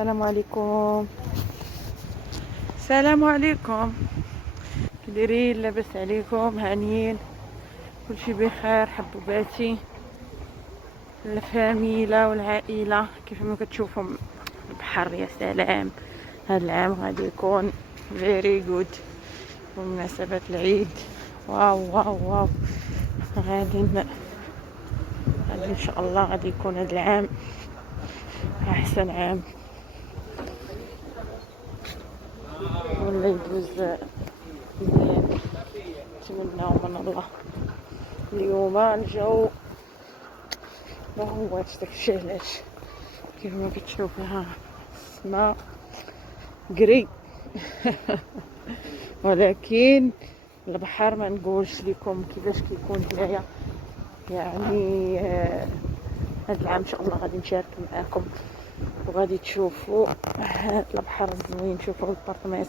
السلام عليكم. السلام عليكم. كي دايرين؟ لاباس عليكم؟ هانيين؟ كلشي بخير؟ حبوباتي الفاميله والعائله. كيف ما كتشوفوا البحر يا سلام. هذا العام غادي يكون فيري جود بمناسبه العيد. واو واو واو. غادي ان شاء الله غادي يكون هذا العام احسن عام، ولا يدوز مزيان. نتمناو من الله. اليوم الجو ما هوش داكشي، علاش كيف ما كتشوفوا ها السماء قري ولكن البحر ما نقولش لكم كيفاش كيكون هنايا. يعني هذا العام ان شاء الله غادي نشارك معاكم وغادي تشوفوا هذا البحر الزوين. شوفوا البارطمات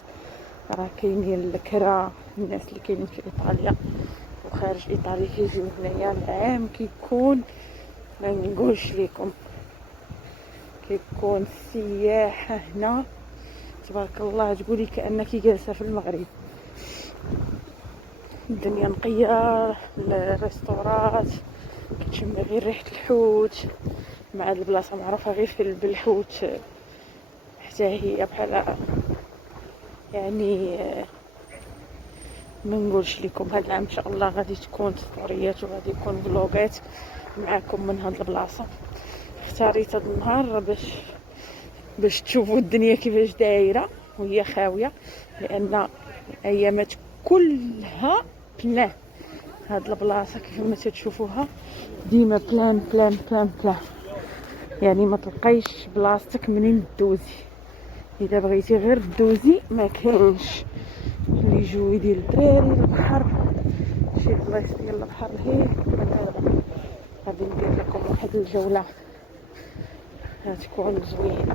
راه كاينين الكرا. الناس اللي كاينين في ايطاليا وخارج ايطاليا كيجيو هنايا. العام كيكون ما نقولش لكم، كيكون السياحه هنا تبارك الله تقولي كانك جالسه في المغرب. الدنيا نقيه، الريستورات كتشمي غير ريحه الحوت. مع هاد البلاصه معروفه غير بالحوت، حتى هي بحال يعني ما نقولش لكم. هاد العام ان شاء الله غادي تكون ستوريات وغادي يكون فلوغات معكم من هاد البلاصه. اختاريت هاد النهار باش تشوفوا الدنيا كيفاش دايره وهي خاويه، لان الايامات كلها بلان. هاد البلاصه كيف ما تشوفوها ديما بلان بلان بلان بلان، يعني ما تلقايش بلاصتك منين دوزي. اذا بغيتي غير دوزي ما كاينش. اللي يجوا يدير الدراري البحر، شي بلايص ديال البحر هي غادي ندير لكم واحد الجوله غتكون زوين.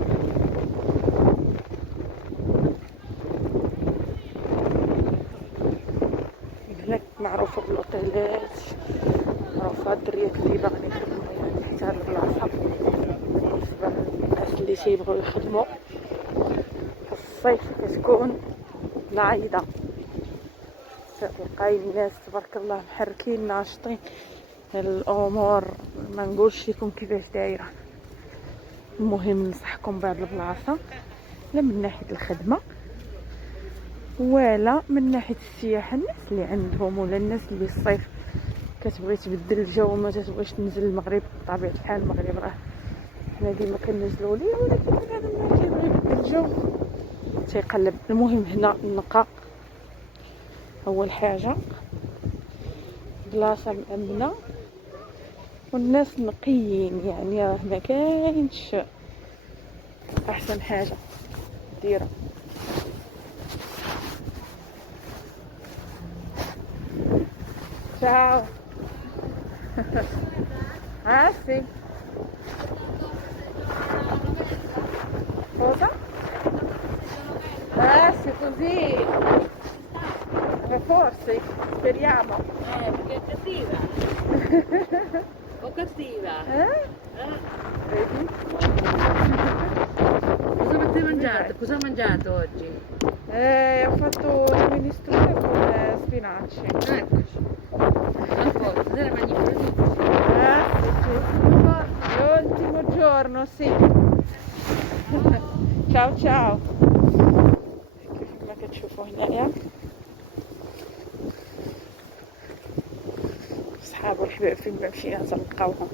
هناك معروفه بالاوتيلات، معروفه الدريات اللي باغيين يخدموا يعني حتى هاد البلاصه. بالنسبه للناس اللي تيبغيو يخدموا في الصيف كتكون نعيضه، تلقاي الناس تبارك الله محركين ناشطين. الامور ما نقولش لكم كيفاش دايره. المهم نصحكم بهاد البلاصه، لا من ناحيه الخدمه ولا من ناحيه السياحه. الناس اللي عندهم ولا الناس اللي الصيف كتبغي تبدل الجو وما تبغيش تنزل المغرب. بطبيعه الحال المغرب راه حنا ديما كننزلوا ليه، ولكن هذا النهار تيبغي يبدل الجو تيقلب. المهم هنا النقاء اول حاجه، بلاصه مأمنه والناس نقيين، يعني راه ما كاينش احسن حاجه ديرها. Ciao. Ah sì. Cosa? Sì, così. Forse, speriamo. Perché è cattiva. O cattiva. Vedi? Cosa ha mangiato oggi? Ho fatto il minestrone con spinaci. Eccoci. A forza, te ne mangi più. Sì, sì. L'ultimo giorno, sì. Ciao ciao. كما كتشوفوا هنايا صحاب والحباب فين ما مشينا تلقاوهم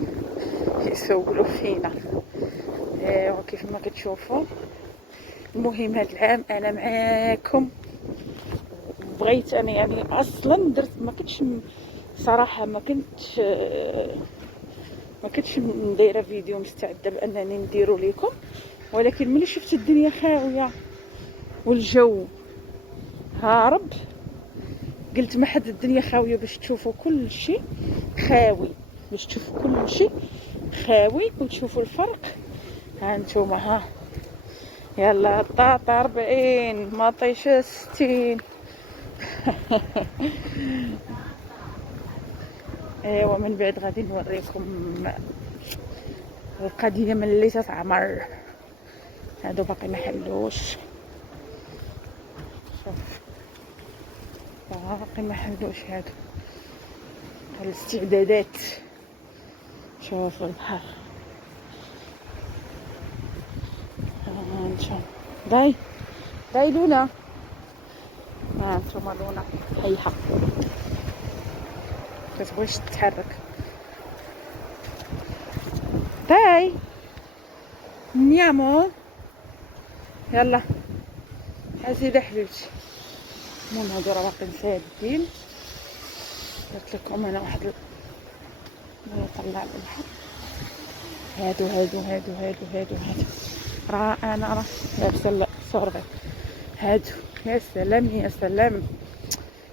يسولوا فينا. وكيف ما كتشوفوا المهم هذا العام انا معاكم. بغيت انا يعني اصلا درت ما كنتش صراحه ما كنتش نديره فيديو مستعده بانني نديرو لكم، ولكن ملي شفت الدنيا خاويه والجو هارب قلت ما حد الدنيا خاويه باش تشوفوا كل شيء خاوي، باش تشوفوا كل شيء خاوي وتشوفوا الفرق. ها انتم ها يلا طاطا 40 مطيشه 60. ايوا من بعد غادي نوريكم القضيه من اللي تتعمر. هادو باقي ما حلوش، شوف باقي ما حلوش هادو الاستعدادات. شوف البحر هانتوما. داي لونا، هانتوما لونا حيها كتبغيش تتحرك. داي نيامو يلا اسيدي حبيبتي. المهم هادو راه باقيين سادين. درت لكم انا واحد نطلع البحر. هادو راه انا راه لابسه السوربي. هادو يا سلام يا سلام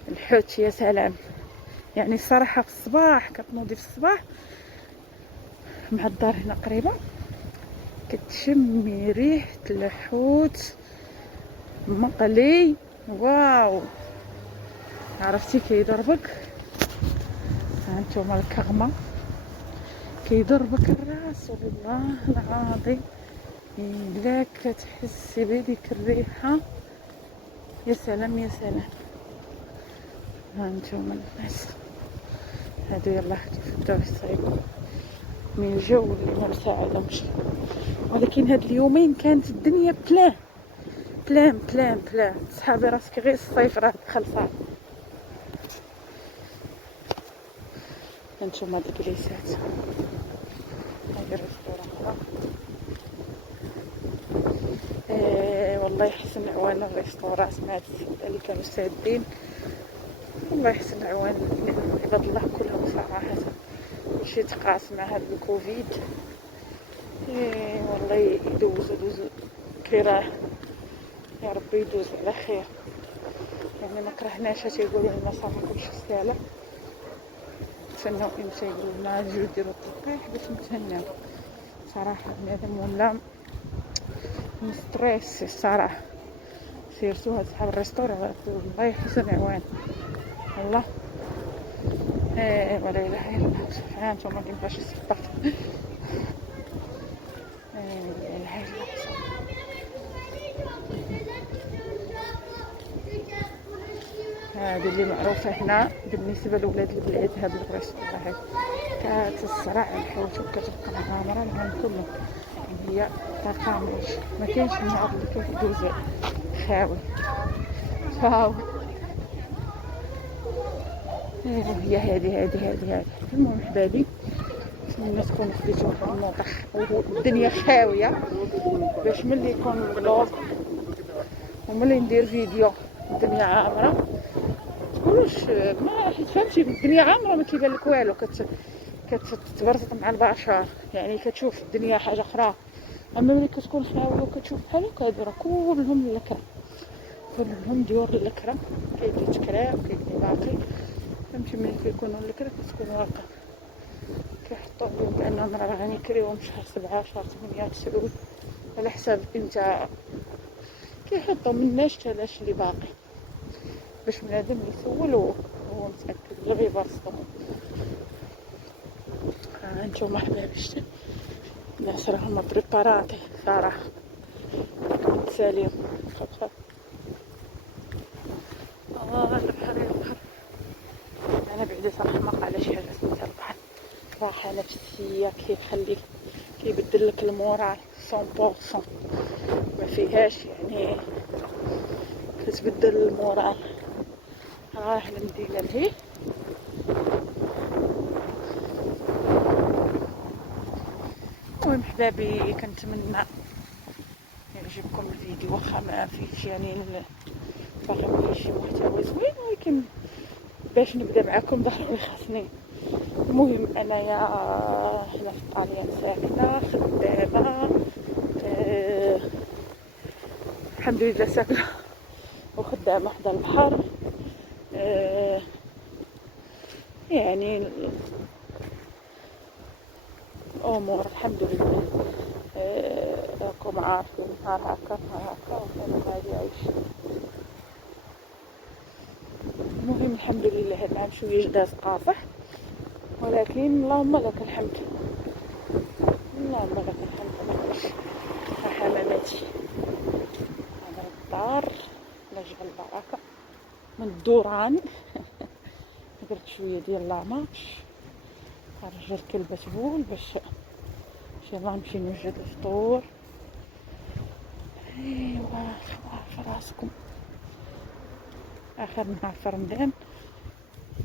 الحوت يا سلام. يعني الصراحه في الصباح كتنوضي في الصباح مع الدار هنا قريبه كتشمي ريحه الحوت مقلي. واو عرفتي كيضربك. هانتوما الكغمه كيضربك الراس والله العظيم الا كتحسي بهذيك الريحه. يا سلام يا سلام. هانتوما الناس هادو يلاه كيبداو يصايبوا من الجو اللي ما مساعدهمش. ولكن هاد اليومين كانت الدنيا بلان صحابي راسك غير الصيف راه دخل صافي. هانتوما هاد الكليسات هادي الريستوران. والله يحسن عوان الريستورات مع هاد السيدة اللي كانوا سادين. والله يحسن عوان عباد الله كلهم صراحة. كلشي تقاس مع هاد الكوفيد. والله يدوز كراه يا ربي يدوز على خير. يعني ما كرهناش تيقولوا لنا صافي كلشي سالا. تسناو امتى يقولوا لنا جيو ديروا التلقيح باش نتهناو. صراحة بنادم ولا مستريس الصراحة. سيرتو هاد صحاب الريستوران الله يحسن عوان والله. ولا اله الا الله. هانتوما كيفاش الصباط. لا اله الا الله. هذه اللي معروفه هنا بالنسبه لولاد البلاد. هاد الريستوران كتصرع الحوت وكتبقى عامره العام كله. هي تقامج ما كاينش النهار اللي كيدوز خاوي. هي هذه. المهم حبابي نتمنى تكونوا خديتوا واحد الموضوع والدنيا خاويه باش ملي يكون فلوغ وملي ندير فيديو الدنيا عامره تقولوش ما حيت فهمتي. الدنيا عامره ما كيبان لك والو. كتبرزط مع البشر يعني كتشوف الدنيا حاجه اخرى. اما ملي كتكون خاويه وكتشوف بحال هكا هادو راه كلهم الكرا كلهم ديور الكرا. كاين تكرا وكاين باقي فهمتي. ملي كيكونوا الكرا كتكون واقع كيحطوا لهم بانهم راه غنكريوهم شهر 7 شهر 8 9 على حساب امتى كيحطوا مناش تلاش اللي باقي باش بنادم يسول وهو متاكد لا غيبرصطهم. هانتوما حبايبي شتي الناس راهم بريباراتي صراحه تساليهم. خاف البحر انا بعدا صراحه ما قال شي حاجه سميتها البحر. راحه نفسيه كيخليك كيبدل لك المورال 100%. ما فيهاش يعني كتبدل المورال. حنا مدينه لهيه. المهم حبابي كنتمنى يعجبكم الفيديو واخا ما فيهش يعني باغي نقول شي محتوى زوين ولكن باش نبدا معكم ضروري خاصني. المهم انايا هنا في طاليان ساكنه خدامه. الحمد لله ساكنه وخدامه حدا البحر. يعني الامور الحمد لله. راكم عارفين نهار هكا وكان غادي عايش. المهم الحمد لله هاد العام شويه داز قاصح ولكن اللهم لك الحمد. اللهم لك الحمد. ما حماماتي جعل البركه من الدوران. درت شويه ديال لاماش، خرج الكلبه تبول باش يلا نمشي نوجد الفطور. ايوا في راسكم اخر نهار في رمضان،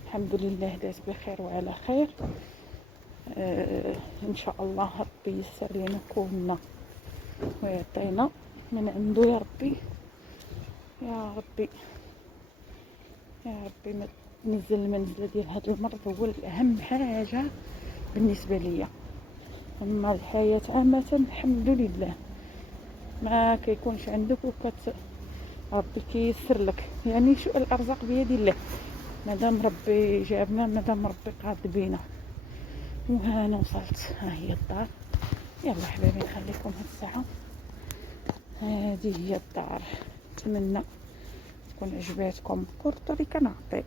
الحمد لله داز بخير وعلى خير. ان شاء الله ربي ييسر لينا كلنا ويعطينا من عنده يا ربي، يا ربي يا ربي. ما تنزل المنزله ديال هذا المرض هو الاهم حاجه بالنسبه ليا. اما الحياه عامه الحمد لله ما كيكونش عندك ربي كيسر لك، يعني شو الارزاق بيد الله، مادام ربي جابنا، مادام ربي قاد بينا. وهانا وصلت، ها هي الدار. يلا حبايبي نخليكم هاد الساعه، هذه هي الدار. نتمنى تكون عجباتكم بورتوريكا نعطي.